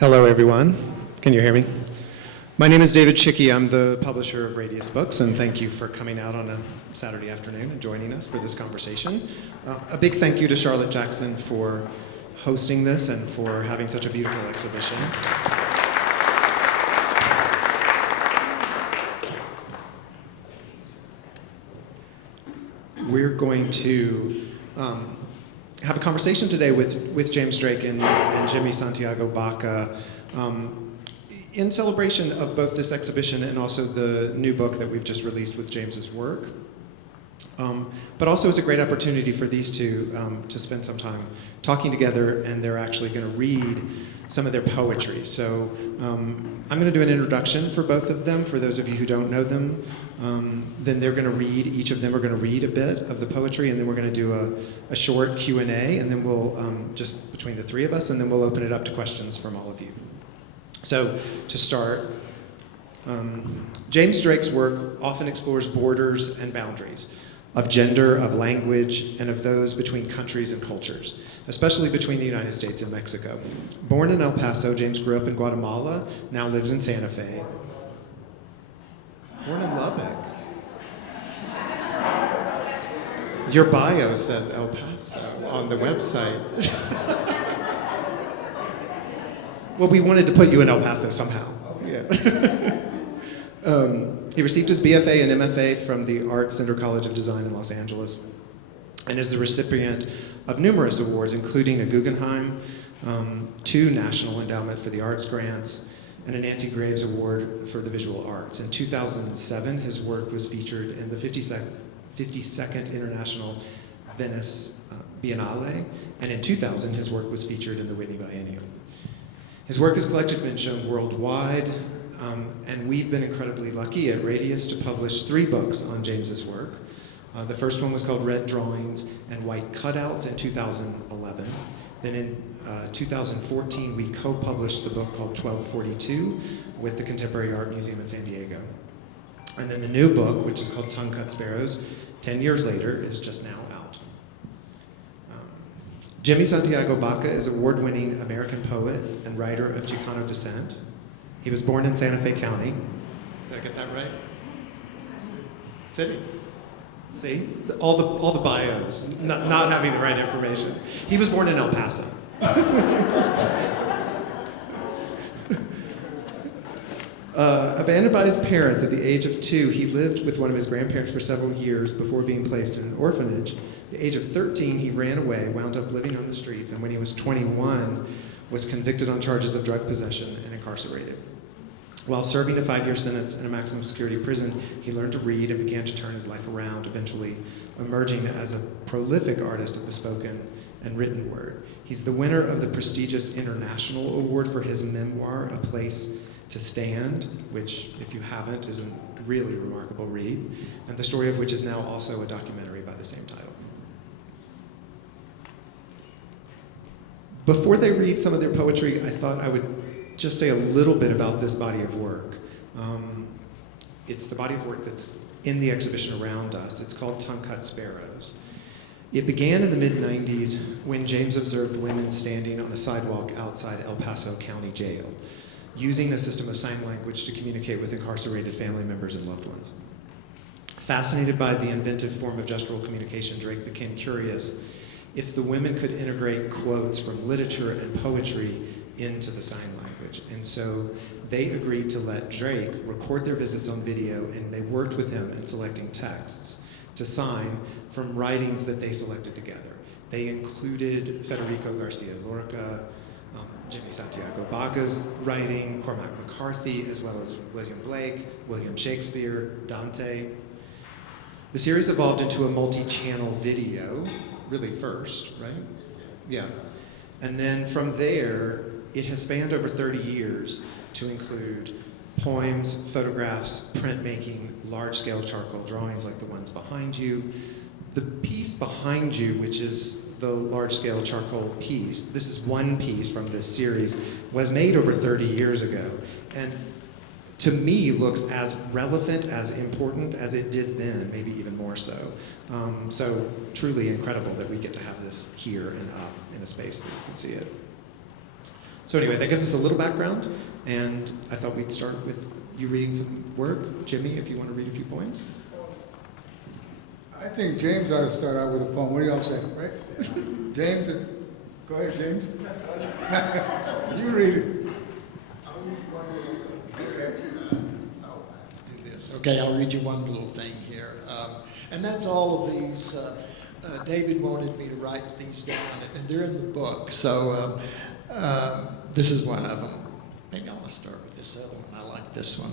Hello, everyone. Can you hear me? My name is David Chickey. I'm the publisher of Radius Books, and thank you for coming out on a Saturday afternoon and joining us for this conversation. A big thank you to Charlotte Jackson for hosting this and for having such a beautiful exhibition. We're going to have a conversation today with James Drake and Jimmy Santiago Baca in celebration of both this exhibition and also the new book that we've just released with James's work. But also it's a great opportunity for these two to spend some time talking together, and they're actually going to read some of their poetry. So I'm going to do an introduction for both of them. For those of you who don't know them, then they're going to read, each of them are going to read a bit of the poetry, and then we're going to do a short Q&A, and then we'll, just between the three of us, and then we'll open it up to questions from all of you. So to start, James Drake's work often explores borders and boundaries of gender, of language, and of those between countries and cultures, especially between the United States and Mexico. Born in El Paso, James grew up in Guatemala, now lives in Santa Fe. Born in Lubbock. Your bio says El Paso on the website. Well, we wanted to put you in El Paso somehow. Yeah. He received his BFA and MFA from the Art Center College of Design in Los Angeles and is the recipient of numerous awards, including a Guggenheim, 2 National Endowment for the Arts grants, and a Nancy Graves Award for the Visual Arts. In 2007, his work was featured in the 52nd International Venice Biennale, and in 2000, his work was featured in the Whitney Biennial. His work has collected and been shown worldwide, and we've been incredibly lucky at Radius to publish 3 books on James's work. The first one was called Red Drawings and White Cutouts in 2011. Then in 2014, we co-published the book called 1242 with the Contemporary Art Museum in San Diego. And then the new book, which is called Tongue-Cut Sparrows, 10 years later, is just now out. Jimmy Santiago Baca is award-winning American poet and writer of Chicano descent. He was born in Santa Fe County. Did I get that right? City. See? All the bios, not having the right information. He was born in El Paso. Abandoned by his parents at the age of 2, he lived with one of his grandparents for several years before being placed in an orphanage. At the age of 13, he ran away, wound up living on the streets, and when he was 21, was convicted on charges of drug possession and incarcerated. While serving a 5-year sentence in a maximum security prison, he learned to read and began to turn his life around, eventually emerging as a prolific artist of the spoken and written word. He's the winner of the prestigious International Award for his memoir, A Place to Stand, which, if you haven't, is a really remarkable read, and the story of which is now also a documentary by the same title. Before they read some of their poetry, I thought I would just say a little bit about this body of work. It's the body of work that's in the exhibition around us. It's called Tongue-Cut Sparrows. It began in the mid-90s when James observed women standing on a sidewalk outside El Paso County Jail, using a system of sign language to communicate with incarcerated family members and loved ones. Fascinated by the inventive form of gestural communication, Drake became curious if the women could integrate quotes from literature and poetry into the sign language. And so they agreed to let Drake record their visits on video, and they worked with him in selecting texts to sign from writings that they selected together. They included Federico Garcia Lorca, Jimmy Santiago Baca's writing, Cormac McCarthy, as well as William Blake, William Shakespeare, Dante. The series evolved into a multi-channel video, really first, right? Yeah. And then from there, it has spanned over 30 years to include poems, photographs, printmaking, large-scale charcoal drawings like the ones behind you. The piece behind you, which is the large-scale charcoal piece, this is one piece from this series, was made over 30 years ago, and to me looks as relevant, as important as it did then, maybe even more so. So truly incredible that we get to have this here and up in a space that you can see it. So anyway, that gives us a little background, and I thought we'd start with you reading some work. Jimmy, if you want to read a few poems. I think James ought to start out with a poem. What do y'all say, right? James is, go ahead, James. You read it. Okay, I'll read you one little thing here. And that's all of these. David wanted me to write these down, and they're in the book. So this is one of them. Maybe I'll start with this other one. I like this one.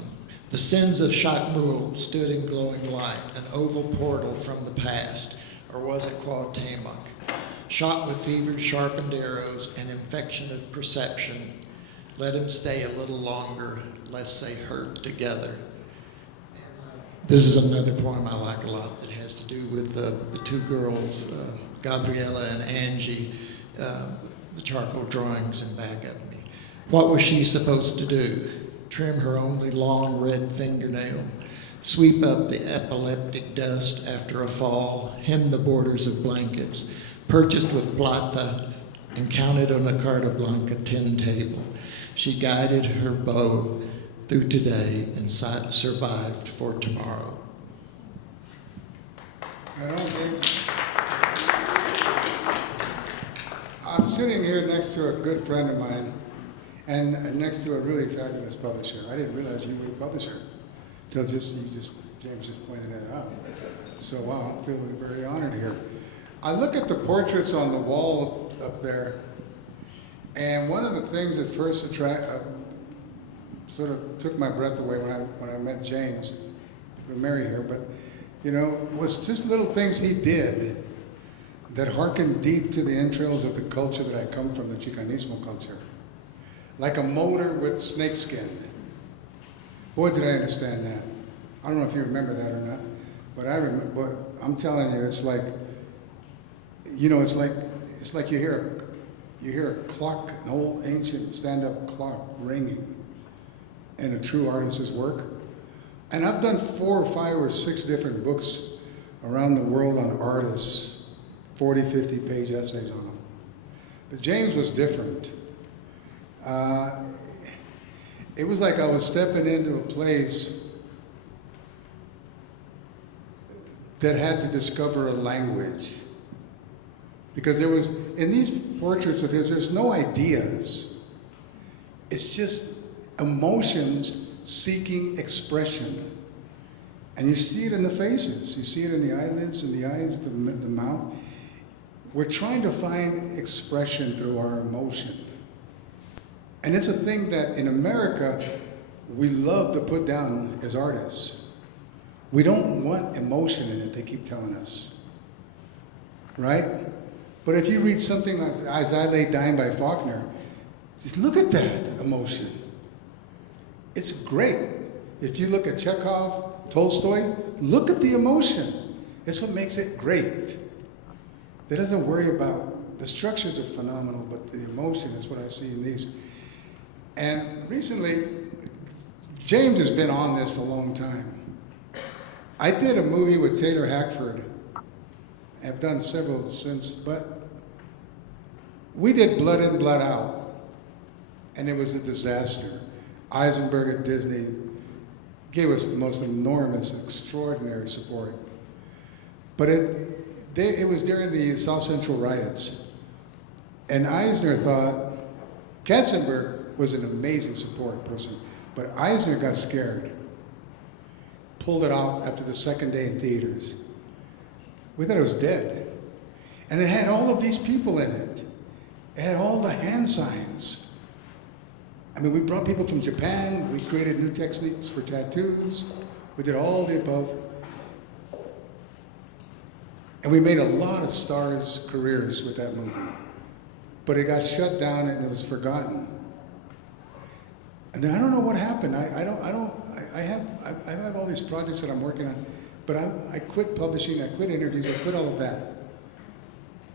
The sins of Shakmul stood in glowing light, an oval portal from the past, or was it Cuauhtémoc? Shot with fever sharpened arrows, an infection of perception. Let him stay a little longer, lest they hurt together. This is another poem I like a lot that has to do with the two girls, Gabriella and Angie, the charcoal drawings in back of me. What was she supposed to do? Trim her only long red fingernail, sweep up the epileptic dust after a fall, hem the borders of blankets, purchased with plata and counted on a Carta Blanca tin table. She guided her bow through today and survived for tomorrow. Right on, James. I'm sitting here next to a good friend of mine and next to a really fabulous publisher. I didn't realize you were the publisher until James just pointed that out. So wow, I'm feeling very honored here. I look at the portraits on the wall up there, and one of the things that first sort of took my breath away when I met James. We're married here, but was just little things he did that harkened deep to the entrails of the culture that I come from, the Chicanismo culture. Like a motor with snakeskin. Boy, did I understand that. I don't know if you remember that or not, but I remember. But I'm telling you, it's like, it's like you hear a clock, an old ancient stand-up clock ringing in a true artist's work. And I've done 4 or 5 or 6 different books around the world on artists, 40, 50-page essays on them. But James was different. It was like I was stepping into a place that had to discover a language. Because there was, in these portraits of his, there's no ideas. It's just emotions seeking expression. And you see it in the faces. You see it in the eyelids, in the eyes, the mouth. We're trying to find expression through our emotion. And it's a thing that in America, we love to put down as artists. We don't want emotion in it, they keep telling us. Right? But if you read something like As I Lay Dying by Faulkner, look at that emotion. It's great. If you look at Chekhov, Tolstoy, look at the emotion. That's what makes it great. It doesn't worry about, the structures are phenomenal, but the emotion is what I see in these. And recently, James has been on this a long time. I did a movie with Taylor Hackford. I've done several since, but we did Blood In, Blood Out, and it was a disaster. Eisenberg at Disney gave us the most enormous, extraordinary support. But it was during the South Central riots, and Eisner thought, Katzenberg was an amazing support person, but Eisner got scared, pulled it out after the second day in theaters. We thought it was dead. And it had all of these people in it. It had all the hand signs. I mean, we brought people from Japan, we created new techniques for tattoos, we did all the above. And we made a lot of stars' careers with that movie. But it got shut down and it was forgotten. And then I don't know what happened. I have all these projects that I'm working on, but I quit publishing, I quit interviews, I quit all of that.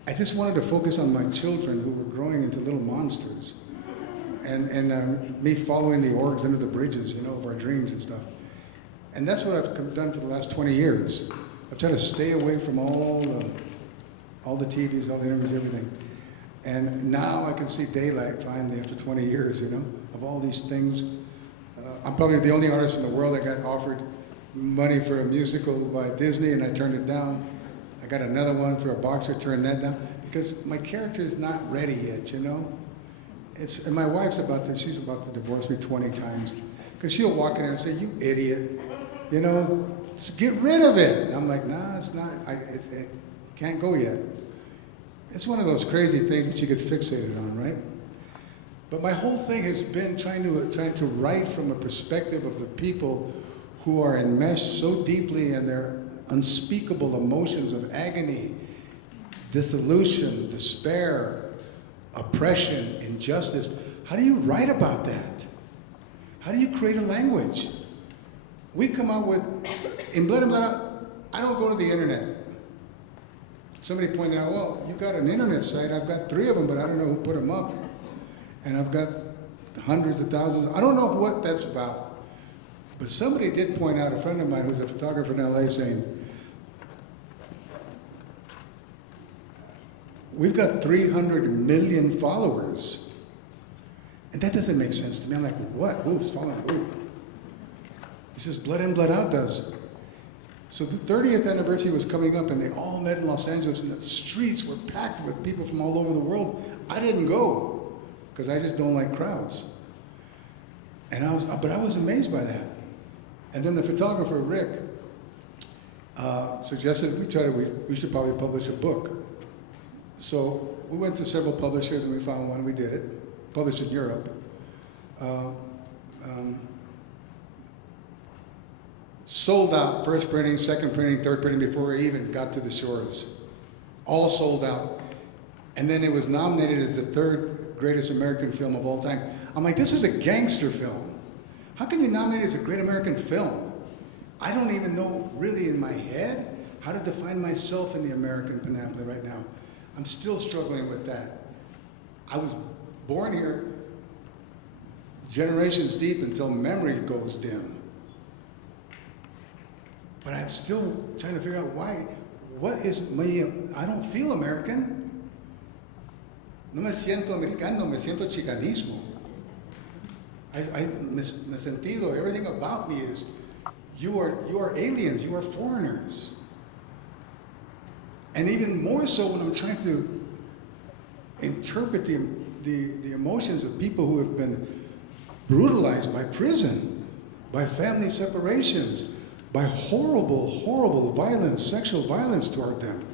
I just wanted to focus on my children who were growing into little monsters. And me following the orgs under the bridges, of our dreams and stuff. And that's what I've done for the last 20 years. I've tried to stay away from all the TVs, all the interviews, everything. And now I can see daylight finally after 20 years, you know, of all these things. I'm probably the only artist in the world that got offered money for a musical by Disney and I turned it down. I got another one for a boxer, turned that down because my character is not ready yet, you know. And my wife's she's about to divorce me 20 times because she'll walk in there and say, "You idiot, you know, just get rid of it." And I'm like, "Nah, it's not. It can't go yet." It's one of those crazy things that you get fixated on, right? But my whole thing has been trying to write from a perspective of the people who are enmeshed so deeply in their unspeakable emotions of agony, dissolution, despair, oppression, injustice. How do you write about that? How do you create a language? We come out with, in Blood and Blood Out, I don't go to the internet. Somebody pointed out, well, you got an internet site. I've got 3 of them, but I don't know who put them up. And I've got hundreds of thousands. I don't know what that's about. But somebody did point out, a friend of mine who's a photographer in LA, saying, we've got 300 million followers. And that doesn't make sense to me. I'm like, what? Who's following who? He says, Blood In, Blood Out does. So the 30th anniversary was coming up and they all met in Los Angeles and the streets were packed with people from all over the world. I didn't go because I just don't like crowds. And but I was amazed by that. And then the photographer, Rick, suggested we should probably publish a book. So we went to several publishers and we found one, we did it, published in Europe. Sold out, first printing, second printing, third printing, before it even got to the shores. All sold out. And then it was nominated as the 3rd greatest American film of all time. I'm like, this is a gangster film. How can you nominate it as a great American film? I don't even know really in my head how to define myself in the American panoply right now. I'm still struggling with that. I was born here generations deep until memory goes dim. But I'm still trying to figure out why. What is me? I don't feel American. No me siento americano, me siento chicanismo. Me sentido, everything about me is, you are aliens, you are foreigners. And even more so when I'm trying to interpret the emotions of people who have been brutalized by prison, by family separations, by horrible, horrible violence, sexual violence toward them.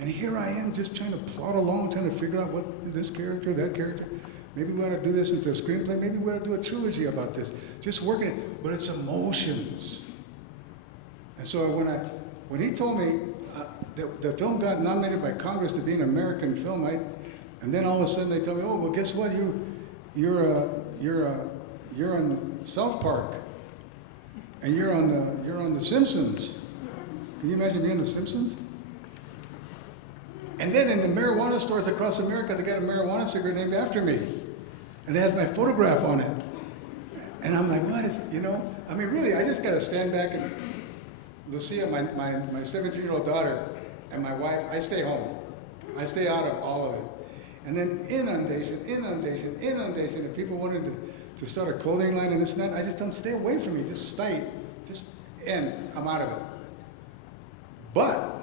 And here I am just trying to plod along, trying to figure out what this character, that character, maybe we ought to do this into a screenplay, maybe we ought to do a trilogy about this. Just working it, but it's emotions. And so when he told me the film got nominated by Congress to be an American film, and then all of a sudden they tell me, oh, well, guess what? You're on South Park. And you're on The Simpsons. Can you imagine being on The Simpsons? And then in the marijuana stores across America, they got a marijuana cigarette named after me. And it has my photograph on it. And I'm like, what is, you know? I mean, really, I just got to stand back and Lucia, my 17-year-old daughter, and my wife, I stay home. I stay out of all of it. And then inundation, and people wanted to start a clothing line and this and that. I just don't stay away from me. Just end. I'm out of it. But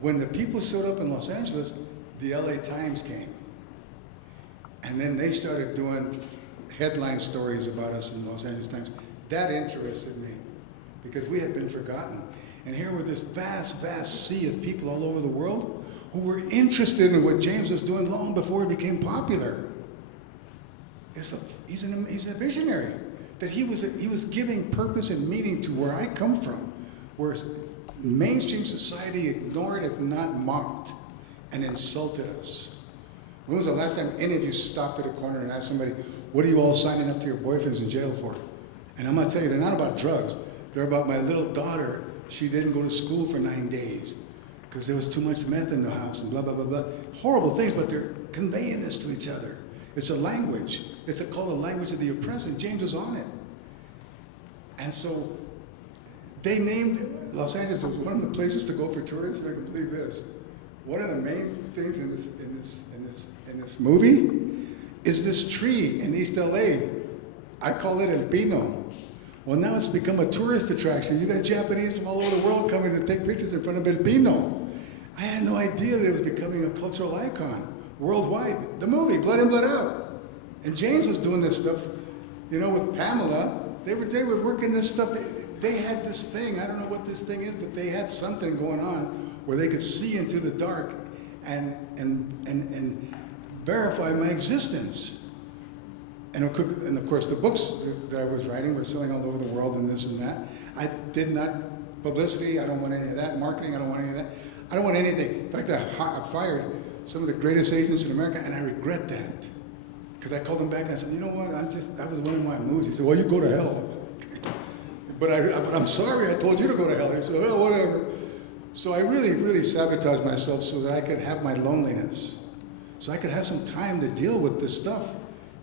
when the people showed up in Los Angeles, the LA Times came. And then they started doing headline stories about us in the Los Angeles Times. That interested me because we had been forgotten. And here were this vast, vast sea of people all over the world who were interested in what James was doing long before he became popular. He's a visionary. That he was giving purpose and meaning to where I come from, where mainstream society ignored, if not mocked, and insulted us. When was the last time any of you stopped at a corner and asked somebody, what are you all signing up to your boyfriends in jail for? And I'm going to tell you, they're not about drugs. They're about my little daughter. She didn't go to school for 9 days because there was too much meth in the house and blah, blah, blah, blah. Horrible things, but they're conveying this to each other. It's a language. It's called the language of the oppressed, and James was on it. And so they named Los Angeles one of the places to go for tourists. I can believe this. one of the main things in this movie is this tree in East LA. I call it El Pino. Well, now it's become a tourist attraction. You got Japanese from all over the world coming to take pictures in front of El Pino. I had no idea that it was becoming a cultural icon worldwide. The movie, Blood In, Blood Out. And James was doing this stuff, you know, with Pamela. They were working this stuff. They had this thing. I don't know what this thing is, but they had something going on where they could see into the dark and verify my existence. And of course, the books that I was writing were selling all over the world and this and that. I did not, publicity, I don't want any of that. Marketing, I don't want any of that. I don't want anything. In fact, I fired some of the greatest agents in America, and I regret that. Because I called them back and I said, you know what, that was one of my moves. He said, well, you go to hell. But I'm sorry, I told you to go to hell. He said, well, whatever. So I really sabotaged myself so that I could have my loneliness. So I could have some time to deal with this stuff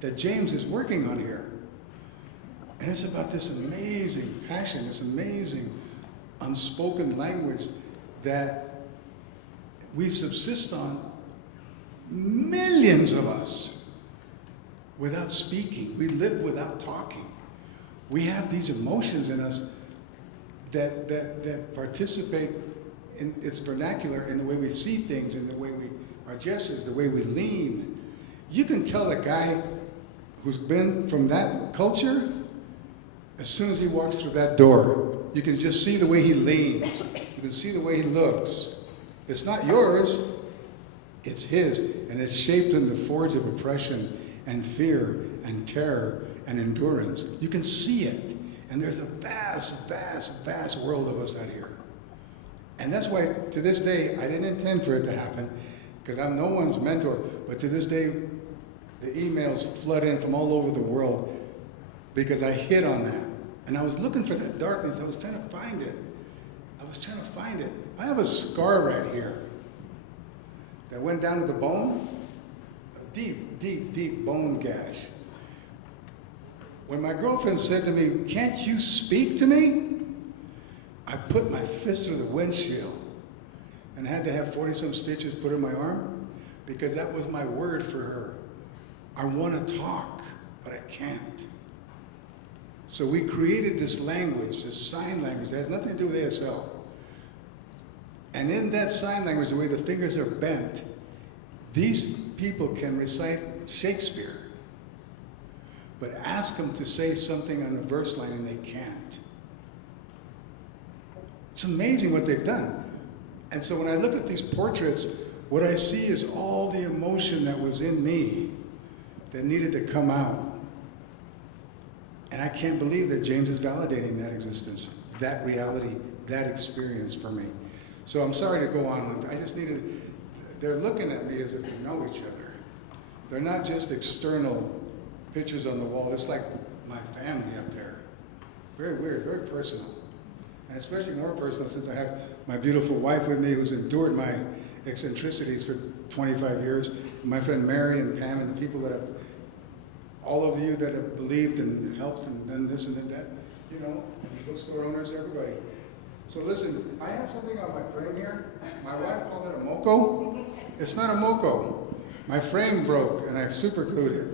that James is working on here. And it's about this amazing passion, this amazing unspoken language that we subsist on, millions of us, without speaking. We live without talking. We have these emotions in us that participate in its vernacular, in the way we see things, in the way our gestures, the way we lean. You can tell a guy who's been from that culture, as soon as he walks through that door, you can just see the way he leans. You can see the way he looks. It's not yours, it's his, and it's shaped in the forge of oppression and fear and terror and endurance. You can see it. And there's a vast world of us out here. And that's why, to this day, I didn't intend for it to happen, because I'm no one's mentor, but to this day, the emails flood in from all over the world because I hit on that. And I was looking for that darkness. I was trying to find it. I have a scar right here that went down to the bone, a deep bone gash. When my girlfriend said to me, can't you speak to me? I put my fist through the windshield and had to have 40-some stitches put in my arm, because that was my word for her. I want to talk, but I can't. So we created this language, this sign language that has nothing to do with ASL. And in that sign language, the way the fingers are bent, these people can recite Shakespeare, but ask them to say something on a verse line and they can't. It's amazing what they've done. And so when I look at these portraits, what I see is all the emotion that was in me that needed to come out. And I can't believe that James is validating that existence, that reality, that experience for me. So I'm sorry to go on. I just needed, they're looking at me as if we know each other. They're not just external pictures on the wall. It's like my family up there. Very weird, very personal. And especially more personal since I have my beautiful wife with me who's endured my eccentricities for 25 years. My friend Mary and Pam and the people that have, all of you that have believed and helped and done this and that, you know, and bookstore owners, everybody. So listen, I have something on my frame here. My wife called it a moco. It's not a moco. My frame broke and I've super glued it.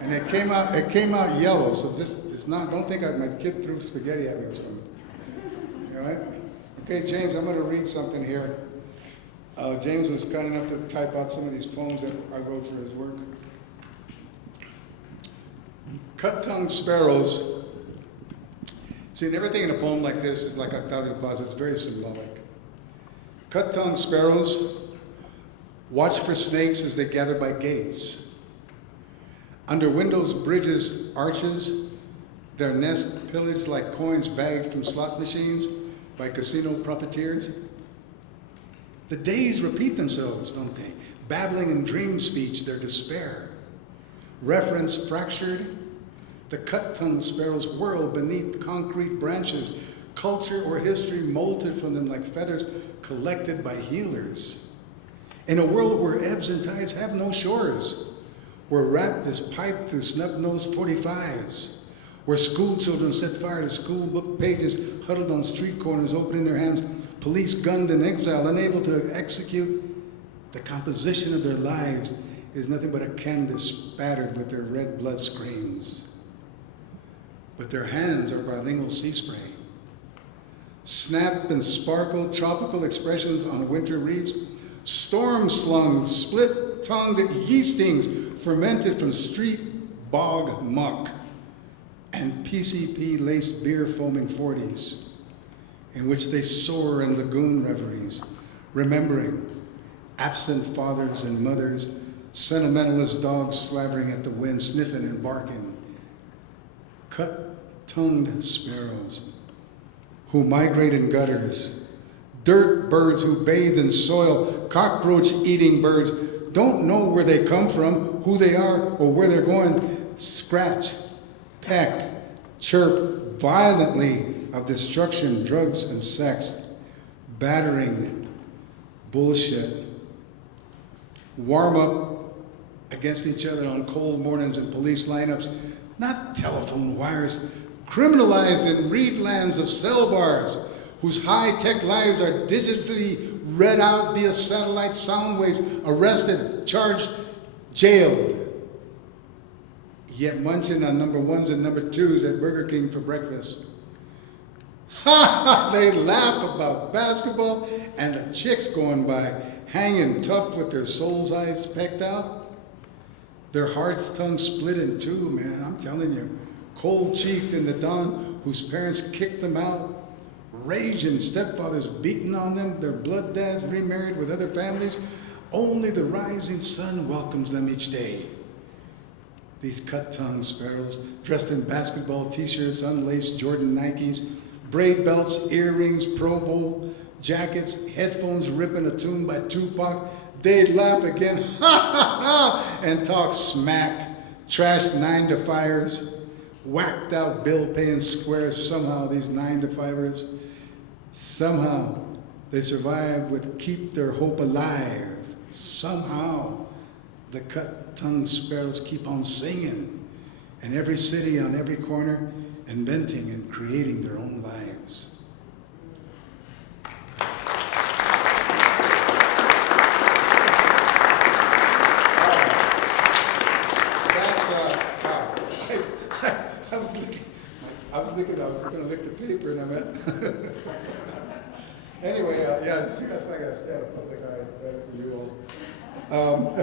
And it came out yellow, so this, it's not, don't think my kid threw spaghetti at me or something. All right? Okay, James, I'm going to read something here. James was kind enough to type out some of these poems that I wrote for his work. Cut-tongued sparrows. See, and everything in a poem like this is like Octavio Paz. It's very symbolic. Cut-tongued sparrows watch for snakes as they gather by gates. Under windows, bridges, arches, their nest pillaged like coins bagged from slot machines by casino profiteers. The days repeat themselves, don't they? Babbling in dream speech their despair. Reference fractured, the cut-tongued sparrows whirl beneath concrete branches, culture or history molded from them like feathers collected by healers. In a world where ebbs and tides have no shores, where rap is piped through snub-nosed 45s, where school children set fire to school book pages huddled on street corners, opening their hands, police gunned in exile, unable to execute The composition of their lives is nothing but a canvas spattered with their red blood screams. But their hands are bilingual sea spray. Snap and sparkle, tropical expressions on winter reefs, storm-slung, split-tongued yeastings fermented from street bog muck, and PCP-laced beer foaming 40s, in which they soar in lagoon reveries, remembering absent fathers and mothers, sentimentalist dogs slavering at the wind, sniffing and barking, cut-tongued sparrows who migrate in gutters, dirt birds who bathe in soil, cockroach-eating birds, don't know where they come from, who they are, or where they're going, scratch, peck, chirp violently of destruction, drugs, and sex, battering, bullshit, warm up against each other on cold mornings in police lineups, not telephone wires, criminalized in reedlands of cell bars, whose high-tech lives are digitally read out via satellite sound waves, arrested, charged, jailed, yet munching on number ones and number twos at Burger King for breakfast. Ha ha! They laugh about basketball and the chicks going by, hanging tough with their soul's eyes pecked out, their heart's tongue split in two, man, I'm telling you. Cold-cheeked in the dawn, whose parents kicked them out, raging stepfathers beating on them, their blood dads remarried with other families. Only the rising sun welcomes them each day. These cut-tongued sparrows, dressed in basketball t-shirts, unlaced Jordan Nikes, braid belts, earrings, Pro Bowl jackets, headphones ripping a tune by Tupac, they'd laugh again, ha ha ha, and talk smack, trash 9-to-5ers, whacked out bill-paying squares. Somehow these 9-to-5ers, somehow they survive with keep their hope alive. Somehow the cut-tongued sparrows keep on singing, and every city on every corner inventing and creating their own lives. I was going to lick the paper, and I meant. Anyway, yeah, see, that's why I got to stay out of public eye. It's better for you all.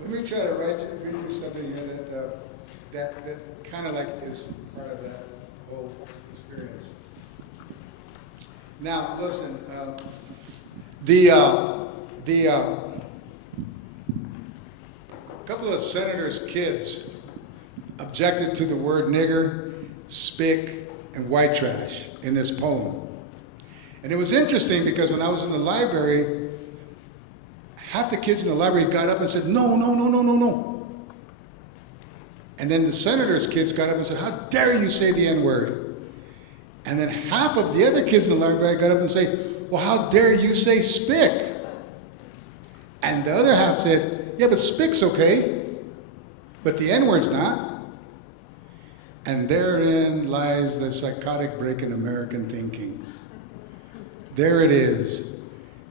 Let me try to read you something here that kind of like is part of that whole experience. Now, listen, couple of senators' kids objected to the word nigger, spick, and white trash in this poem. And it was interesting because when I was in the library, half the kids in the library got up and said, no, no, no, no, no, no. And then the senator's kids got up and said, how dare you say the N-word? And then half of the other kids in the library got up and said, well, how dare you say spick? And the other half said, yeah, but spick's okay, but the N-word's not. And therein lies the psychotic break in American thinking. There it is.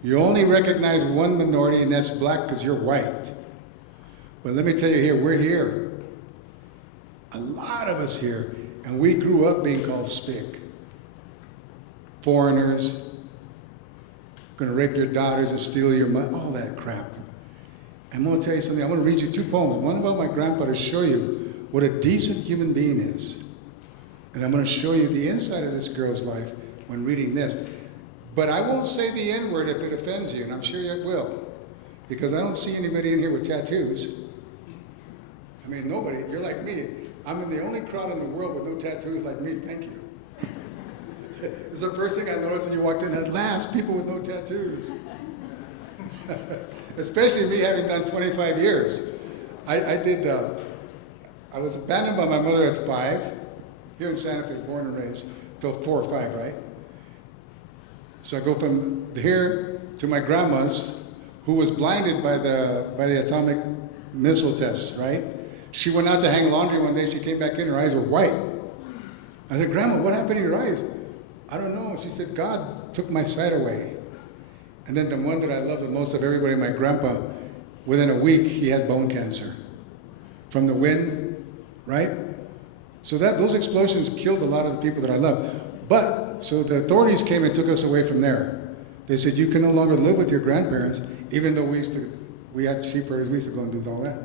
You only recognize one minority, and that's black because you're white. But let me tell you here, we're here. A lot of us here, and we grew up being called spick. Foreigners, gonna rape your daughters and steal your money, all that crap. I'm gonna tell you something, I'm gonna read you two poems. One about my grandpa to show you what a decent human being is. And I'm gonna show you the inside of this girl's life when reading this. But I won't say the N-word if it offends you, and I'm sure it will. Because I don't see anybody in here with tattoos. I mean, nobody, you're like me. I'm in the only crowd in the world with no tattoos like me, thank you. It's the first thing I noticed when you walked in, at last, people with no tattoos. Especially me having done 25 years. I was abandoned by my mother at 5, here in Santa Fe, born and raised, till 4 or 5, right? So I go from here to my grandma's, who was blinded by the atomic missile tests, right? She went out to hang laundry one day, she came back in, her eyes were white. I said, Grandma, what happened to your eyes? I don't know. She said, God took my sight away. And then the one that I love the most of everybody, my grandpa, within a week, he had bone cancer from the wind, right? So those explosions killed a lot of the people that I love. But, so the authorities came and took us away from there. They said, you can no longer live with your grandparents, even though we had sheep herders, we used to go and do all that.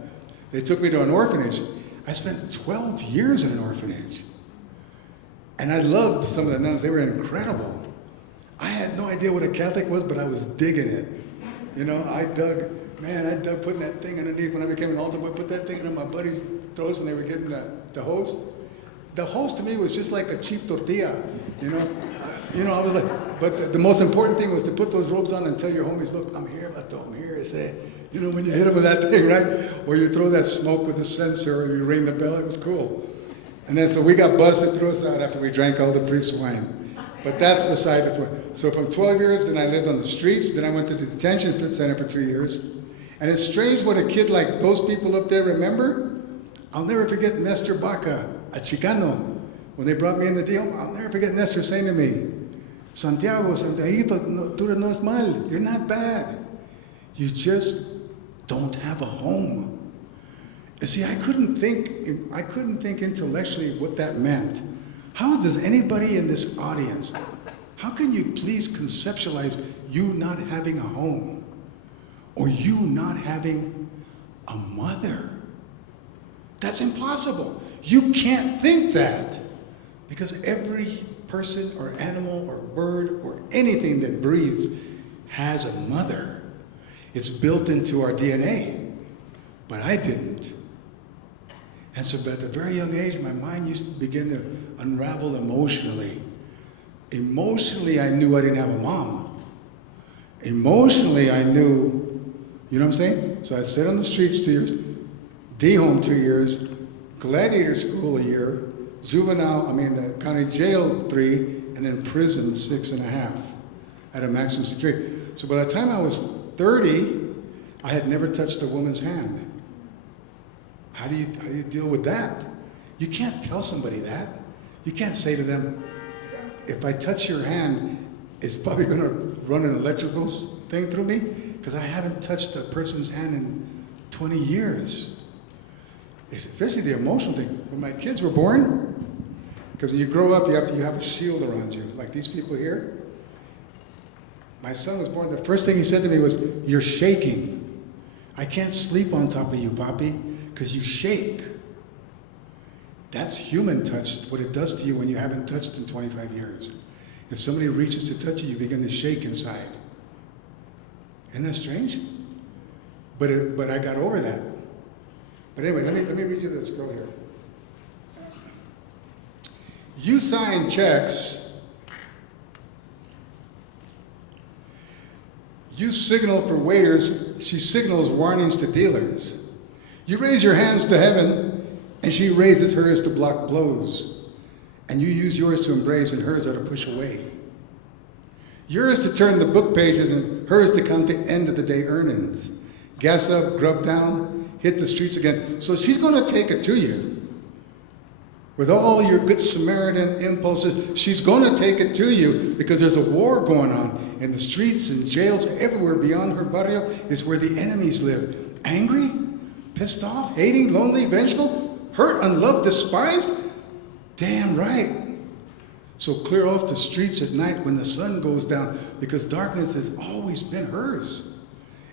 They took me to an orphanage. I spent 12 years in an orphanage. And I loved some of the nuns, they were incredible. I had no idea what a Catholic was, but I was digging it. You know, I dug putting that thing underneath when I became an altar boy, put that thing in my buddies' throats when they were getting the hose. The hose to me was just like a cheap tortilla, you know. I was like, but the most important thing was to put those robes on and tell your homies, look, I'm here, Vato, I'm here. I say, you know, when you hit them with that thing, right? Or you throw that smoke with the censer, or you ring the bell, it was cool. And then so we got buzzed and threw us out after we drank all the priest's wine. But that's beside the point. So from 12 years, then I lived on the streets, then I went to the detention center for 2 years. And it's strange what a kid like those people up there remember. I'll never forget Nestor Baca, a Chicano. When they brought me in the deal, I'll never forget Nestor saying to me, Santiago, Santiago, tú no es mal, you're not bad. You just don't have a home. And see, I couldn't think intellectually what that meant. How does anybody in this audience, how can you please conceptualize you not having a home or you not having a mother? That's impossible. You can't think that because every person or animal or bird or anything that breathes has a mother. It's built into our DNA, but I didn't. And so at a very young age, my mind used to begin to unravel emotionally. Emotionally, I knew I didn't have a mom. Emotionally, I knew, you know what I'm saying? So I sat on the streets 2 years, D-home 2 years, gladiator school a year, the county jail 3, and then prison 6.5 at a maximum security. So by the time I was 30, I had never touched a woman's hand. How do you deal with that? You can't tell somebody that. You can't say to them, if I touch your hand, it's probably going to run an electrical thing through me, because I haven't touched a person's hand in 20 years. Especially the emotional thing. When my kids were born, because when you grow up, you have a shield around you, like these people here. My son was born, the first thing he said to me was, you're shaking. I can't sleep on top of you, Papi, because you shake. That's human touch, what it does to you when you haven't touched in 25 years. If somebody reaches to touch you, you begin to shake inside. Isn't that strange? But I got over that. But anyway, let me read you this girl here. You sign checks. You signal for waiters. She signals warnings to dealers. You raise your hands to heaven, and she raises hers to block blows. And you use yours to embrace, and hers are to push away. Yours to turn the book pages, and hers to count the end of the day earnings. Gas up, grub down, hit the streets again. So she's going to take it to you. With all your good Samaritan impulses, she's going to take it to you because there's a war going on. In the streets and jails, everywhere beyond her barrio is where the enemies live. Angry? Pissed off? Hating? Lonely? Vengeful? Hurt? Unloved? Despised? Damn right. So clear off the streets at night when the sun goes down, because darkness has always been hers.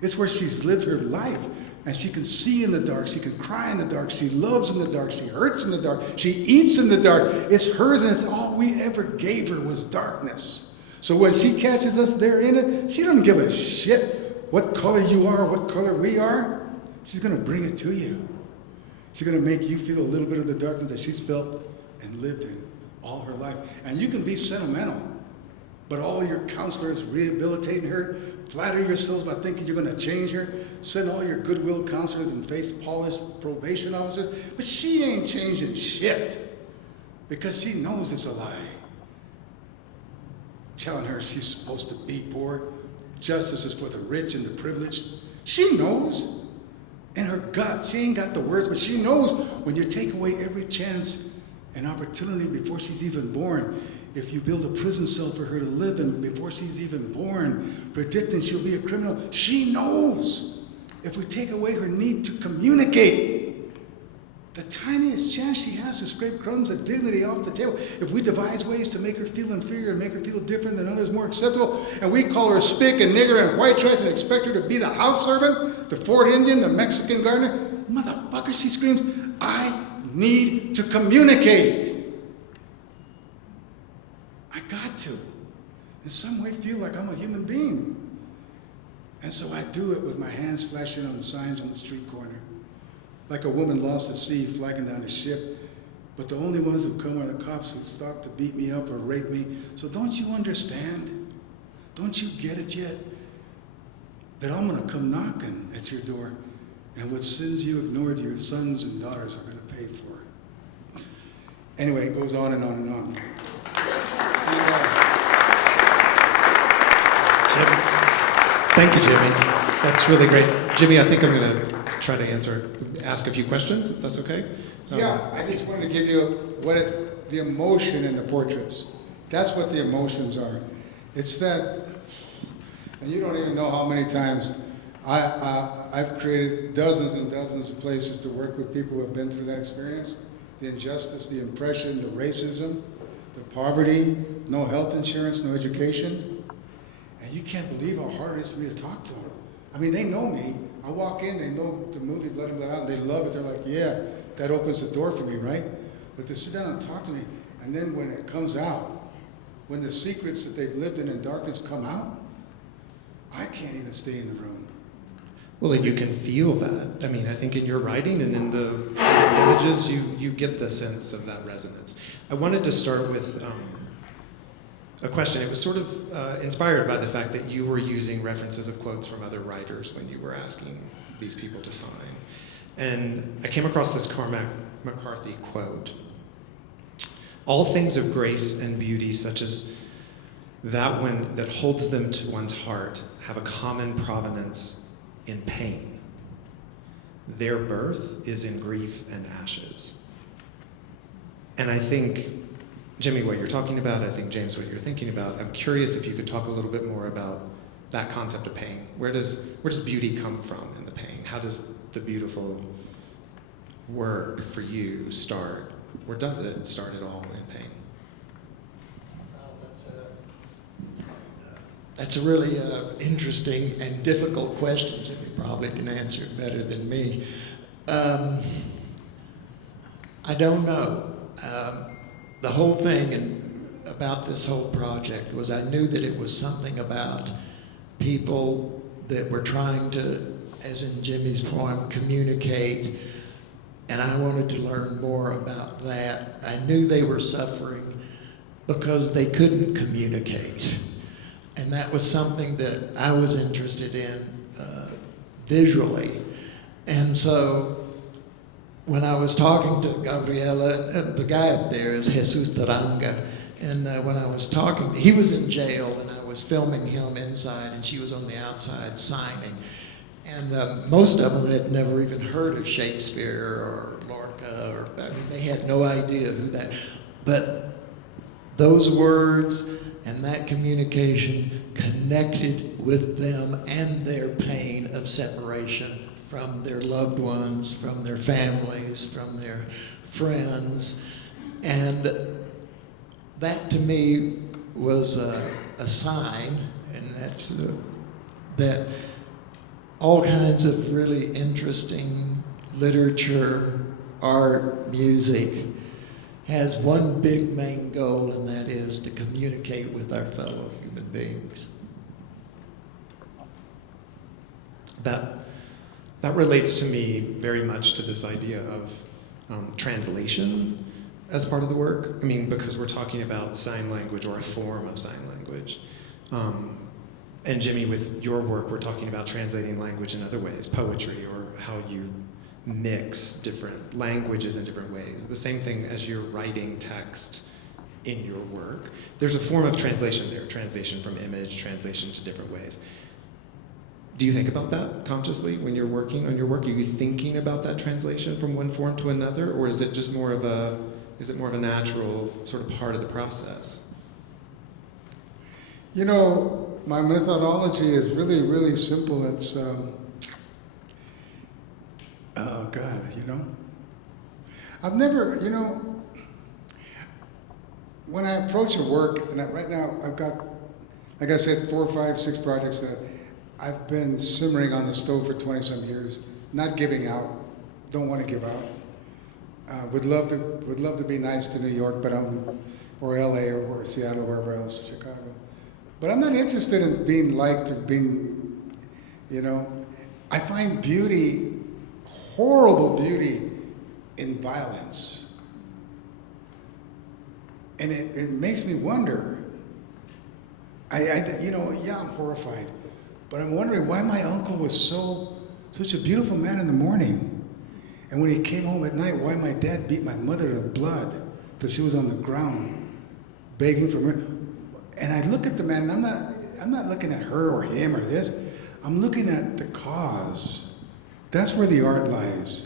It's where she's lived her life. And she can see in the dark, she can cry in the dark, she loves in the dark, she hurts in the dark, she eats in the dark. It's hers, and it's all we ever gave her was darkness. So when she catches us there in it, she doesn't give a shit what color you are, what color we are. She's going to bring it to you. She's going to make you feel a little bit of the darkness that she's felt and lived in all her life. And you can be sentimental, but all your counselors rehabilitating her, flatter yourselves by thinking you're going to change her, send all your goodwill counselors and face polished probation officers, but she ain't changing shit because she knows it's a lie. Telling her she's supposed to be poor, justice is for the rich and the privileged. She knows in her gut. She ain't got the words, but she knows when you take away every chance and opportunity before she's even born, if you build a prison cell for her to live in before she's even born, predicting she'll be a criminal, she knows. If we take away her need to communicate, the tiniest chance she has to scrape crumbs of dignity off the table, if we devise ways to make her feel inferior and make her feel different than others, more acceptable, and we call her spick and nigger and white trash and expect her to be the house servant, the Ford Indian, the Mexican gardener, motherfucker, she screams, I need to communicate. I got to, in some way, feel like I'm a human being. And so I do it with my hands flashing on the signs on the street corner, like a woman lost at sea flagging down a ship. But the only ones who come are the cops who stop to beat me up or rape me. So don't you understand? Don't you get it yet? That I'm going to come knocking at your door, and what sins you ignored, your sons and daughters are going to pay for. Anyway, it goes on and on and on. Thank you, Jimmy. That's really great. Jimmy, I think I'm going to try to ask a few questions, if that's okay. Yeah, I just wanted to give you the emotion in the portraits. That's what the emotions are. It's that, and you don't even know how many times I've created dozens and dozens of places to work with people who have been through that experience. The injustice, the oppression, the racism, the poverty, no health insurance, no education. And you can't believe how hard it is for me to talk to them. I mean, they know me. I walk in, they know the movie Blood and Blood Out, and they love it. They're like, yeah, that opens the door for me, right? But to sit down and talk to me, and then when it comes out, when the secrets that they've lived in darkness come out, I can't even stay in the room. Well, you can feel that. I mean, I think in your writing and in the images, you get the sense of that resonance. I wanted to start with a question. It was sort of inspired by the fact that you were using references of quotes from other writers when you were asking these people to sign. And I came across this Cormac McCarthy quote. All things of grace and beauty, such as that one that holds them to one's heart, have a common provenance in pain. Their birth is in grief and ashes. And I think, Jimmy, what you're talking about, I think, James, what you're thinking about, I'm curious if you could talk a little bit more about that concept of pain. Where does beauty come from in the pain? How does the beautiful work for you start? Where does it start at all in pain? That's a really interesting and difficult question. Jimmy probably can answer it better than me. I don't know. The whole thing about this whole project was I knew that it was something about people that were trying to, as in Jimmy's poem, communicate, and I wanted to learn more about that. I knew they were suffering because they couldn't communicate. And that was something that I was interested in visually. And so when I was talking to Gabriela, and the guy up there is Jesus Taranga, and when I was talking, he was in jail and I was filming him inside and she was on the outside signing. And most of them had never even heard of Shakespeare or Lorca, or, I mean, they had no idea who that, but those words and that communication connected with them and their pain of separation from their loved ones, from their families, from their friends. And that to me was a sign, and that's that all kinds of really interesting literature, art, music has one big main goal, and that is to communicate with our fellow human beings. That relates to me very much to this idea of translation as part of the work. I mean, because we're talking about sign language or a form of sign language. And Jimmy, with your work, we're talking about translating language in other ways, poetry, or how you mix different languages in different ways. The same thing as you're writing text in your work. There's a form of translation there, translation from image, translation to different ways. Do you think about that consciously when you're working on your work? Are you thinking about that translation from one form to another, or is it just more of a natural sort of part of the process? You know, my methodology is really, really simple. It's, oh God, you know. I've never, you know, when I approach a work, and right now I've got, like I said, 4, 5, 6 projects that I've been simmering on the stove for 20-some years, not giving out, don't want to give out. Would love to be nice to New York, but or LA or Seattle, wherever else, Chicago. But I'm not interested in being liked or being, you know, I find beauty, horrible beauty, in violence. And it makes me wonder, you know, yeah, I'm horrified, but I'm wondering why my uncle was such a beautiful man in the morning. And when he came home at night, why my dad beat my mother to blood till she was on the ground begging for her. And I look at the man, and I'm not looking at her or him or this. I'm looking at the cause. That's where the art lies.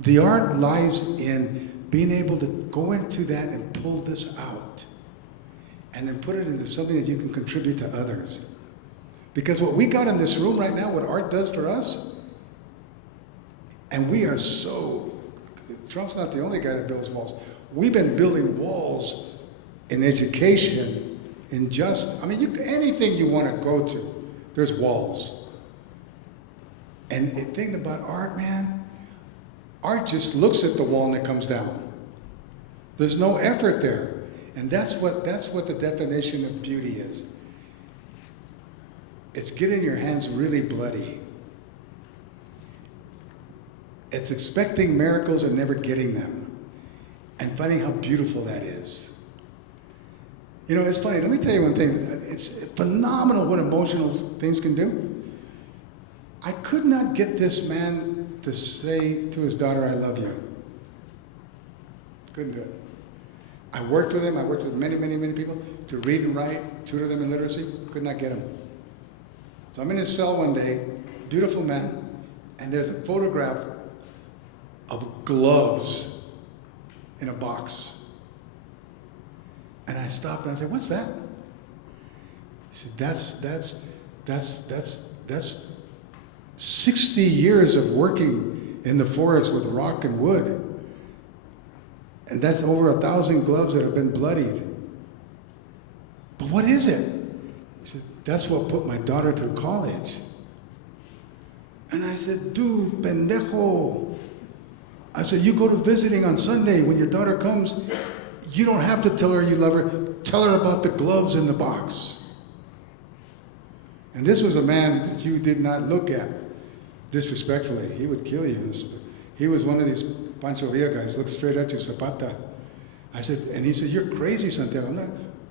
The art lies in being able to go into that and pull this out and then put it into something that you can contribute to others. Because what we got in this room right now, what art does for us, and we are Trump's not the only guy that builds walls. We've been building walls in education, in anything you want to go to, there's walls. And the thing about art, man, art just looks at the wall and it comes down. There's no effort there. And that's what the definition of beauty is. It's getting your hands really bloody. It's expecting miracles and never getting them, and finding how beautiful that is. You know, it's funny, let me tell you one thing. It's phenomenal what emotional things can do. I could not get this man to say to his daughter, I love you. Couldn't do it. I worked with him, I worked with many, many, many people to read and write, tutor them in literacy, could not get him. So I'm in his cell one day, beautiful man, and there's a photograph of gloves in a box. And I stopped and I said, what's that? He said, that's 60 years of working in the forest with rock and wood. And that's over 1,000 gloves that have been bloodied. But what is it? He said, that's what put my daughter through college. And I said, dude, pendejo. I said, you go to visiting on Sunday. When your daughter comes, you don't have to tell her you love her. Tell her about the gloves in the box. And this was a man that you did not look at disrespectfully. He would kill you. He was one of these Pancho Villa guys, look straight at you, Zapata. I said, and he said, you're crazy, Santiago. I'm not.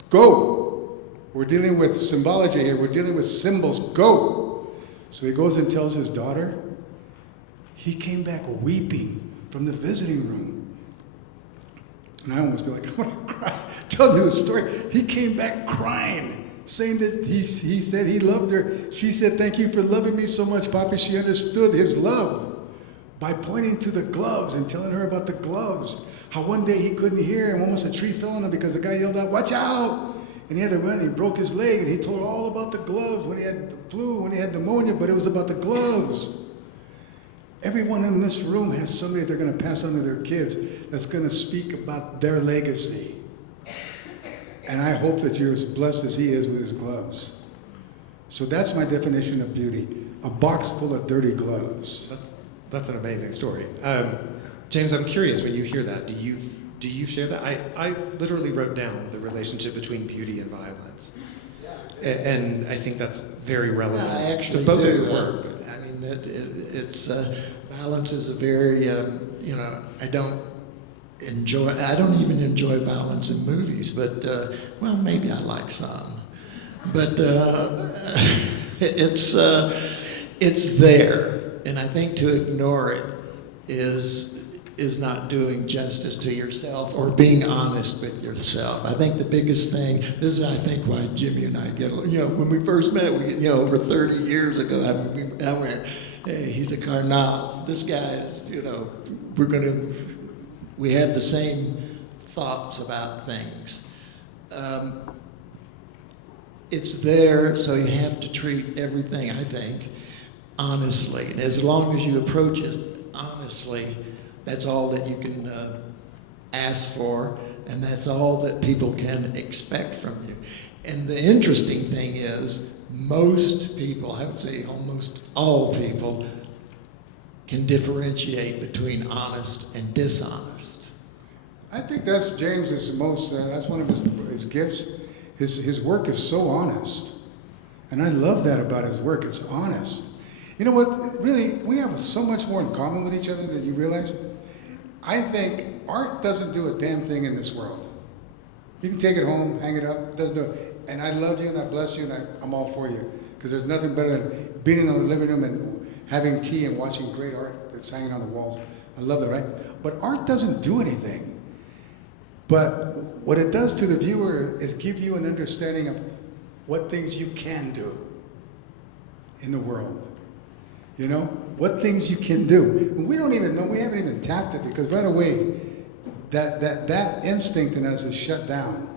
Go. We're dealing with symbology here. We're dealing with symbols. Go. So he goes and tells his daughter. He came back weeping from the visiting room. And I almost feel like I want to cry. Tell you the story. He came back crying, saying that he said he loved her. She said, thank you for loving me so much, Papi. She understood his love by pointing to the gloves and telling her about the gloves. How one day he couldn't hear and almost a tree fell on him because the guy yelled out, watch out! And he had to run, he broke his leg, and he told her all about the gloves when he had the flu, when he had pneumonia, but it was about the gloves. Everyone in this room has somebody they're going to pass on to their kids that's going to speak about their legacy. And I hope that you're as blessed as he is with his gloves. So that's my definition of beauty, a box full of dirty gloves. That's an amazing story. James, I'm curious when you hear that, do you share that? I literally wrote down the relationship between beauty and violence. And I think that's very relevant I actually to both do. of your work. I mean, it's violence is a very, I don't even enjoy violence in movies, but, well, maybe I like some. But it's there, and I think to ignore it is not doing justice to yourself or being honest with yourself. I think the biggest thing, this is I think why Jimmy and I get, when we first met, over 30 years ago, I went, hey, he's a carnal. This guy is, we have the same thoughts about things. it's there, so you have to treat everything, I think, honestly. And as long as you approach it honestly, that's all that you can ask for, and that's all that people can expect from you. And the interesting thing is, most people, I would say almost all people, can differentiate between honest and dishonest. I think that's James's most, that's one of his gifts. His work is so honest. And I love that about his work, it's honest. You know what, really, we have so much more in common with each other than you realize. I think art doesn't do a damn thing in this world. You can take it home, hang it up, doesn't do it. And I love you and I bless you and I'm all for you. Because there's nothing better than being in the living room and having tea and watching great art that's hanging on the walls. I love that, right? But art doesn't do anything. But what it does to the viewer is give you an understanding of what things you can do in the world. You know, what things you can do. And we don't even know, we haven't even tapped it, because right away, that instinct in us is shut down.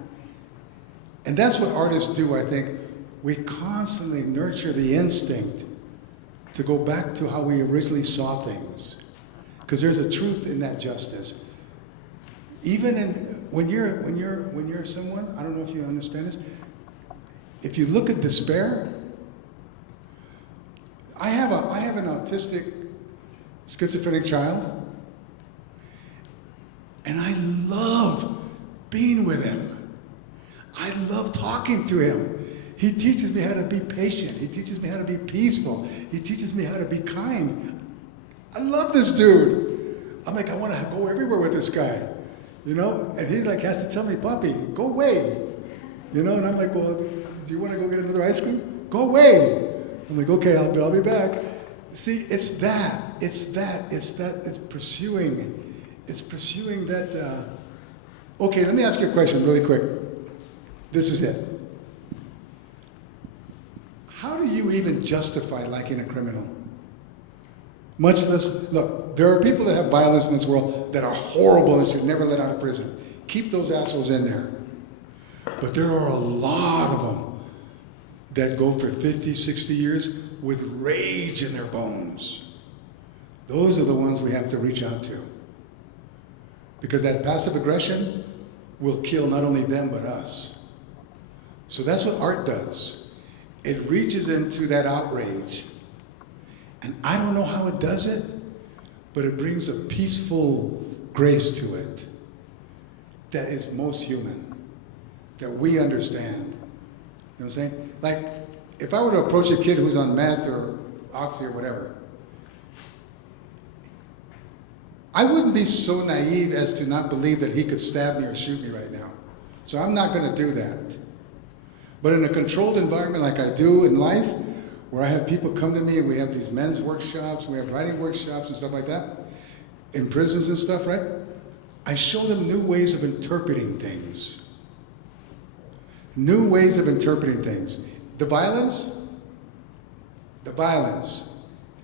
And that's what artists do, I think. We constantly nurture the instinct to go back to how we originally saw things. Because there's a truth in that justice. Even in, when you're someone, I don't know if you understand this, if you look at despair, I have an autistic schizophrenic child, and I love being with him. I love talking to him. He teaches me how to be patient. He teaches me how to be peaceful. He teaches me how to be kind. I love this dude. I'm like, I want to go everywhere with this guy, you know? And he like has to tell me, Poppy, go away, you know? And I'm like, well, do you want to go get another ice cream? Go away. I'm like, okay, I'll be back. See, it's pursuing that. Okay, let me ask you a question really quick. This is it. How do you even justify liking a criminal? Much less, look, there are people that have violence in this world that are horrible and should never let out of prison. Keep those assholes in there. But there are a lot of them that go for 50, 60 years with rage in their bones. Those are the ones we have to reach out to. Because that passive aggression will kill not only them, but us. So that's what art does. It reaches into that outrage. And I don't know how it does it, but it brings a peaceful grace to it that is most human, that we understand. You know what I'm saying? Like, if I were to approach a kid who's on meth or oxy or whatever, I wouldn't be so naive as to not believe that he could stab me or shoot me right now. So I'm not going to do that. But in a controlled environment like I do in life, where I have people come to me and we have these men's workshops, we have writing workshops and stuff like that, in prisons and stuff, right? I show them new ways of interpreting things. New ways of interpreting things. The violence.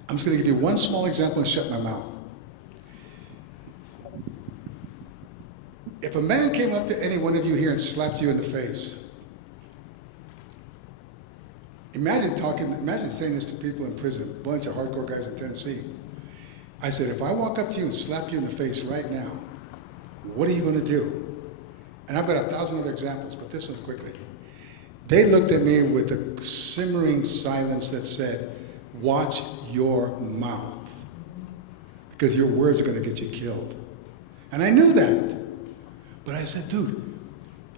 I'm just going to give you one small example and shut my mouth. If a man came up to any one of you here and slapped you in the face, imagine saying this to people in prison, a bunch of hardcore guys in Tennessee. I said, if I walk up to you and slap you in the face right now, what are you going to do? And I've got 1,000 other examples, but this one quickly. They looked at me with a simmering silence that said, watch your mouth, because your words are going to get you killed. And I knew that. But I said, dude,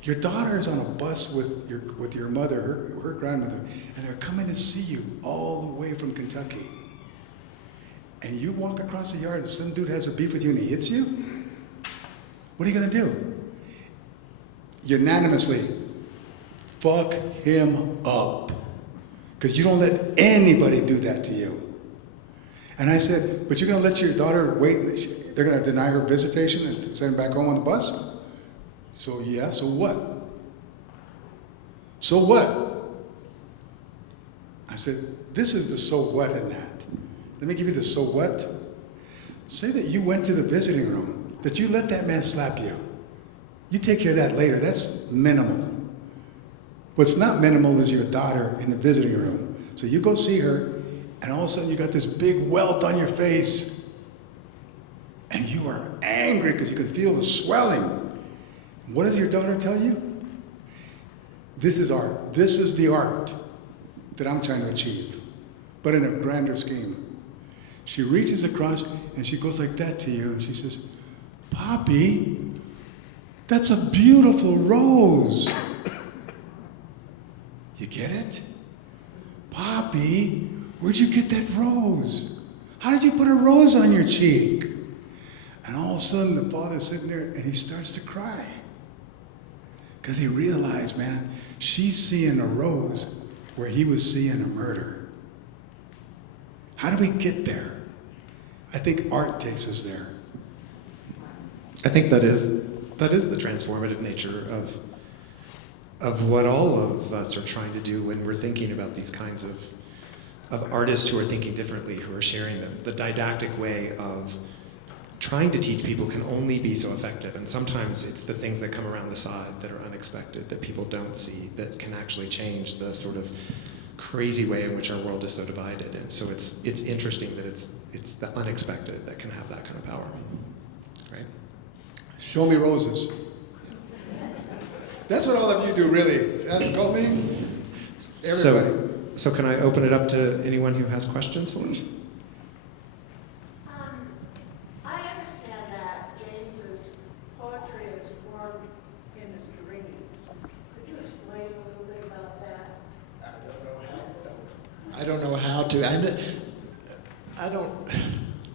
your daughter is on a bus with your mother, her grandmother, and they're coming to see you all the way from Kentucky. And you walk across the yard and some dude has a beef with you and he hits you? What are you going to do? Unanimously, fuck him up. Because you don't let anybody do that to you. And I said, but you're going to let your daughter wait, they're going to deny her visitation and send her back home on the bus? So yeah, so what? So what? I said, this is the so what in that. Let me give you the so what. Say that you went to the visiting room, that you let that man slap you. You take care of that later, that's minimal. What's not minimal is your daughter in the visiting room. So you go see her, and all of a sudden you got this big welt on your face, and you are angry because you can feel the swelling. What does your daughter tell you? This is art. This is the art that I'm trying to achieve, but in a grander scheme. She reaches across and she goes like that to you, and she says, Poppy, that's a beautiful rose. You get it? Poppy, where'd you get that rose? How did you put a rose on your cheek? And all of a sudden the father's sitting there and he starts to cry. Because he realized, man, she's seeing a rose where he was seeing a murder. How do we get there? I think art takes us there. I think that is the transformative nature of what all of us are trying to do when we're thinking about these kinds of artists who are thinking differently, who are sharing them. The didactic way of trying to teach people can only be so effective, and sometimes it's the things that come around the side that are unexpected, that people don't see, that can actually change the sort of crazy way in which our world is so divided. And so it's interesting that it's the unexpected that can have that kind of power. Right? Show me roses. That's what all of you do, really. That's Colleen. Everybody. So can I open it up to anyone who has questions for us? I understand that James's poetry is formed in his dreams. Could you explain a little bit about that? I don't know how to.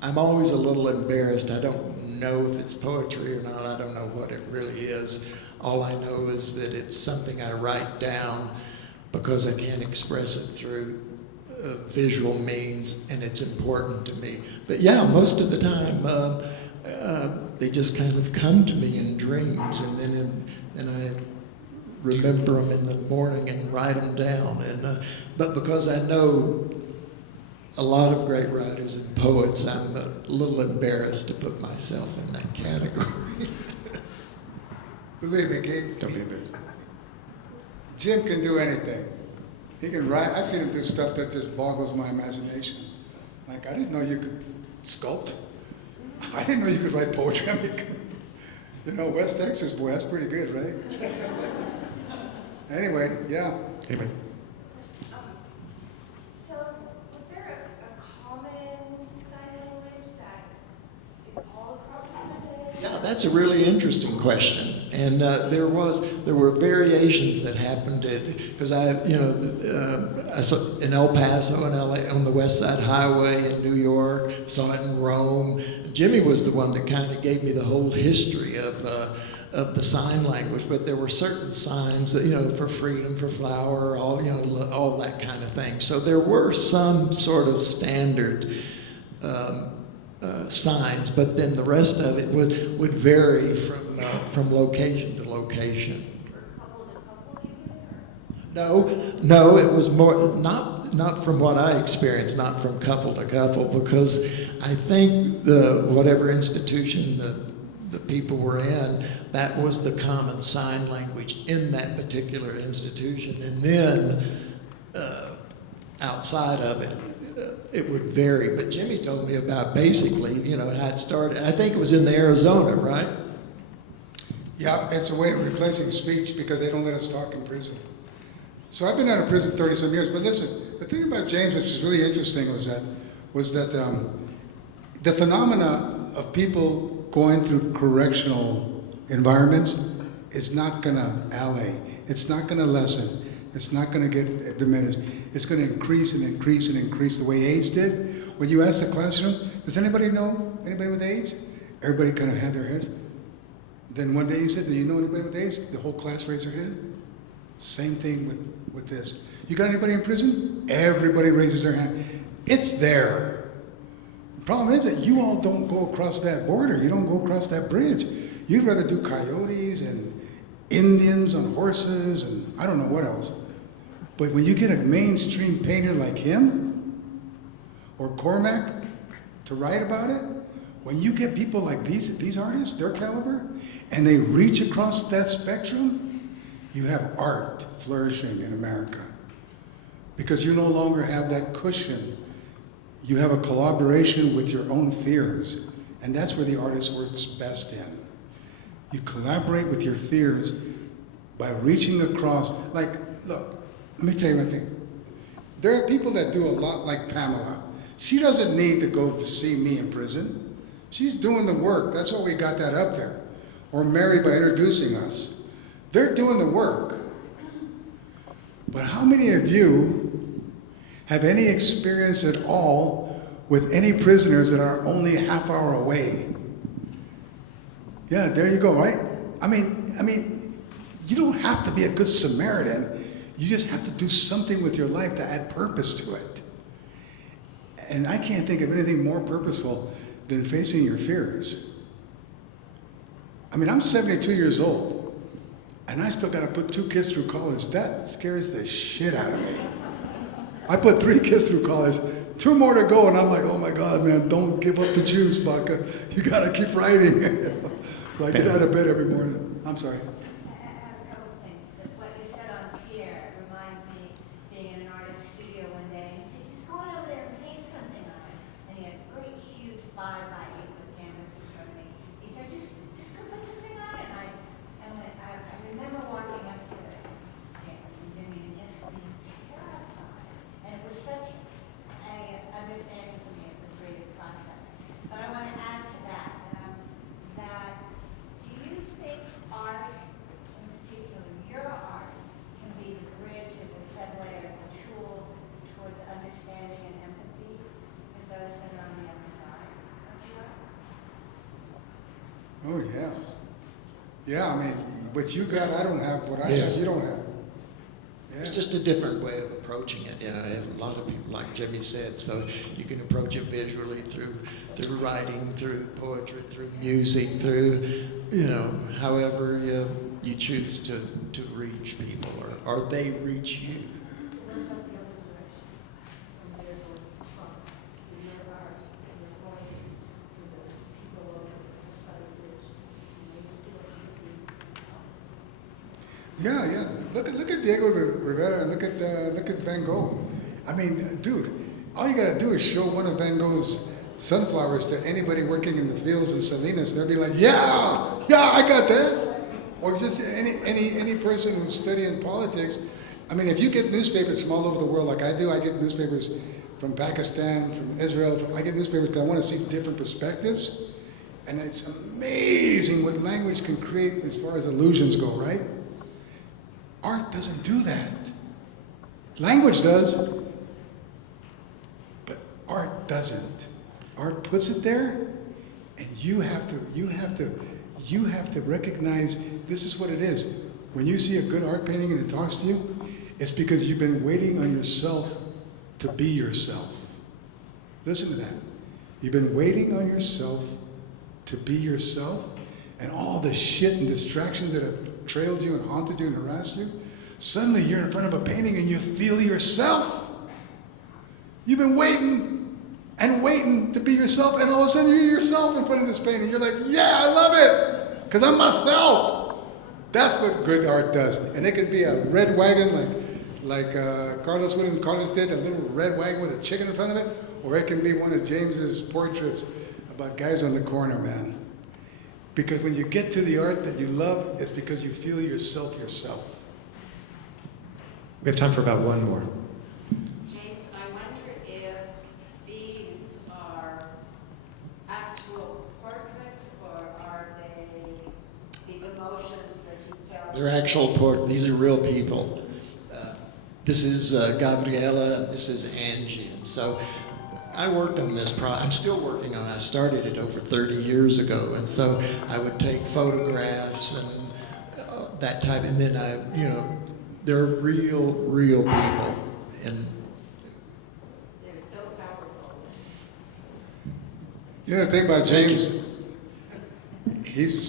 I'm always a little embarrassed. I don't know if it's poetry or not. I don't know what it really is. All I know is that it's something I write down because I can't express it through visual means, and it's important to me. But yeah, most of the time, they just kind of come to me in dreams, and then I remember them in the morning and write them down. But because I know a lot of great writers and poets, I'm a little embarrassed to put myself in that category. Believe me, Kate. Don't be embarrassed. Jim can do anything. He can write. I've seen him do stuff that just boggles my imagination. Like, I didn't know you could sculpt. I didn't know you could write poetry. I mean, West Texas, boy, that's pretty good, right? Anyway, yeah. Anybody? So, was there a common sign language that is all across the USA? Yeah, that's a really interesting question. And there were variations that happened because I saw in El Paso and LA on the West Side Highway in New York, saw it in Rome. Jimmy was the one that kind of gave me the whole history of the sign language, but there were certain signs that, for freedom, for flower, all that kind of thing. So there were some sort of standard signs, but then the rest of it would vary from location to location. Or couple to couple even? No, it was more not from what I experienced, not from couple to couple, because I think whatever institution the people were in, that was the common sign language in that particular institution, and then outside of it, it would vary. But Jimmy told me about basically, how it started. I think it was in Arizona, right? Yeah, it's a way of replacing speech because they don't let us talk in prison. So I've been out of prison 30-some years, but listen, the thing about James, which is really interesting, was that the phenomena of people going through correctional environments is not going to allay. It's not going to lessen. It's not going to get diminished. It's going to increase and increase and increase the way AIDS did. When you ask the classroom, does anybody know anybody with AIDS? Everybody kind of had their heads. Then one day you said, do you know anybody with AIDS? The whole class raised their hand. Same thing with this. You got anybody in prison? Everybody raises their hand. It's there. The problem is that you all don't go across that border. You don't go across that bridge. You'd rather do coyotes and Indians on horses and I don't know what else. But when you get a mainstream painter like him or Cormac to write about it, when you get people like these artists, their caliber, and they reach across that spectrum, you have art flourishing in America. Because you no longer have that cushion. You have a collaboration with your own fears. And that's where the artist works best in. You collaborate with your fears by reaching across. Like, look, let me tell you one thing. There are people that do a lot like Pamela. She doesn't need to go see me in prison. She's doing the work. That's why we got that up there. Or Mary by introducing us. They're doing the work. But how many of you have any experience at all with any prisoners that are only a half hour away? Yeah, there you go, right? I mean, you don't have to be a good Samaritan. You just have to do something with your life to add purpose to it. And I can't think of anything more purposeful than facing your fears. I mean, I'm 72 years old, and I still got to put 2 kids through college. That scares the shit out of me. I put 3 kids through college, 2 more to go, and I'm like, oh my God, man, don't give up the juice, Baca. You got to keep writing. So I get out of bed every morning. I'm sorry. I have a couple of things. What you said on fear reminds me being in an artist's studio one day, and he said, just go on over there and paint something on us. And he had a great, huge 5x8 canvas in front of me. He said, just go put something on it. And I remember walking up to the canvas and Jimmy and just being terrified. And it was such a understanding for me of the creative process. But I want to add to that, that do you think art, in particular your art, can be the bridge and the segue or the tool towards understanding and empathy for those that are on the other side of the art? Oh, yeah. Yeah, I mean, what you got, I don't have. What I Yes. have, you don't have. Yeah. It's just a different way of approaching it. You know, I have a lot of people, like Jimmy said, so you can approach it visually through writing, through poetry, through music, through, you know, however you choose to reach people, or they reach you. What about the other direction? From there going across in your art, in your poetry, for those people on the other side of the bridge. Maybe do it with Yeah, yeah. Look at Diego Rivera and look at Van Gogh. I mean, dude, all you gotta do is show one of Van Gogh's sunflowers to anybody working in the fields in Salinas. They'll be like, yeah, I got that. Or just any person who's studying politics. I mean, if you get newspapers from all over the world, like I do, I get newspapers from Pakistan, from Israel. I get newspapers because I want to see different perspectives. And it's amazing what language can create as far as illusions go, right? Art doesn't do that. Language does, but art doesn't. Art puts it there, and you have to recognize this is what it is. When you see a good art painting and it talks to you, it's because you've been waiting on yourself to be yourself. Listen to that. You've been waiting on yourself to be yourself, and all the shit and distractions that have trailed you and haunted you and harassed you, suddenly you're in front of a painting and you feel yourself. You've been waiting and waiting to be yourself, and all of a sudden you're yourself in front of this painting. You're like, yeah, I love it, because I'm myself. That's what good art does. And it can be a red wagon like Carlos Williams Carlos did, a little red wagon with a chicken in front of it, or it can be one of James's portraits about guys on the corner, man. Because when you get to the art that you love, it's because you feel yourself. We have time for about one more. James, I wonder if these are actual portraits or are they the emotions that you felt? They're actual these are real people. This is Gabriela and this is Angie. And so I worked on this project. I'm still working on it. I started it over 30 years ago. And so I would take photographs and that type, and then they're real people. And They're so powerful. You know the thing about James, he's a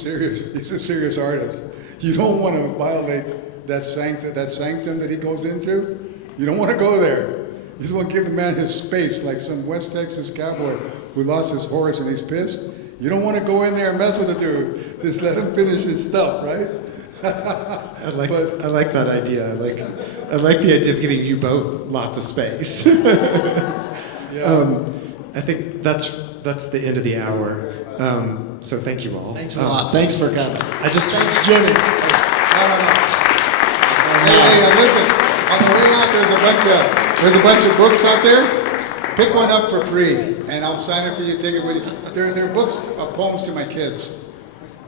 serious artist. You don't want to violate that sanctum that he goes into. You don't want to go there. You just want to give the man his space, like some West Texas cowboy who lost his horse and he's pissed. You don't want to go in there and mess with the dude. Just let him finish his stuff, right? I like that idea. I like the idea of giving you both lots of space. Yeah. I think that's the end of the hour. So thank you all. Thanks a lot. Thanks for coming. Thanks, Jimmy. No. Hey, listen. On the way out, there's a bunch of books out there. Pick one up for free, and I'll sign it for you. Take it with you. They're books of poems to my kids.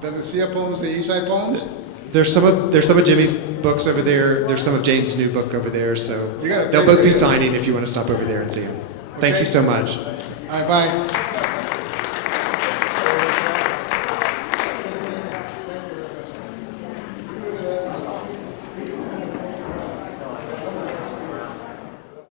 The Sia poems, the Eastside poems. There's some of Jimmy's books over there. There's some of James' new book over there. So You gotta they'll pay both for be it. signing if you want to stop over there and see them. Thank Okay. you so much. All right, bye.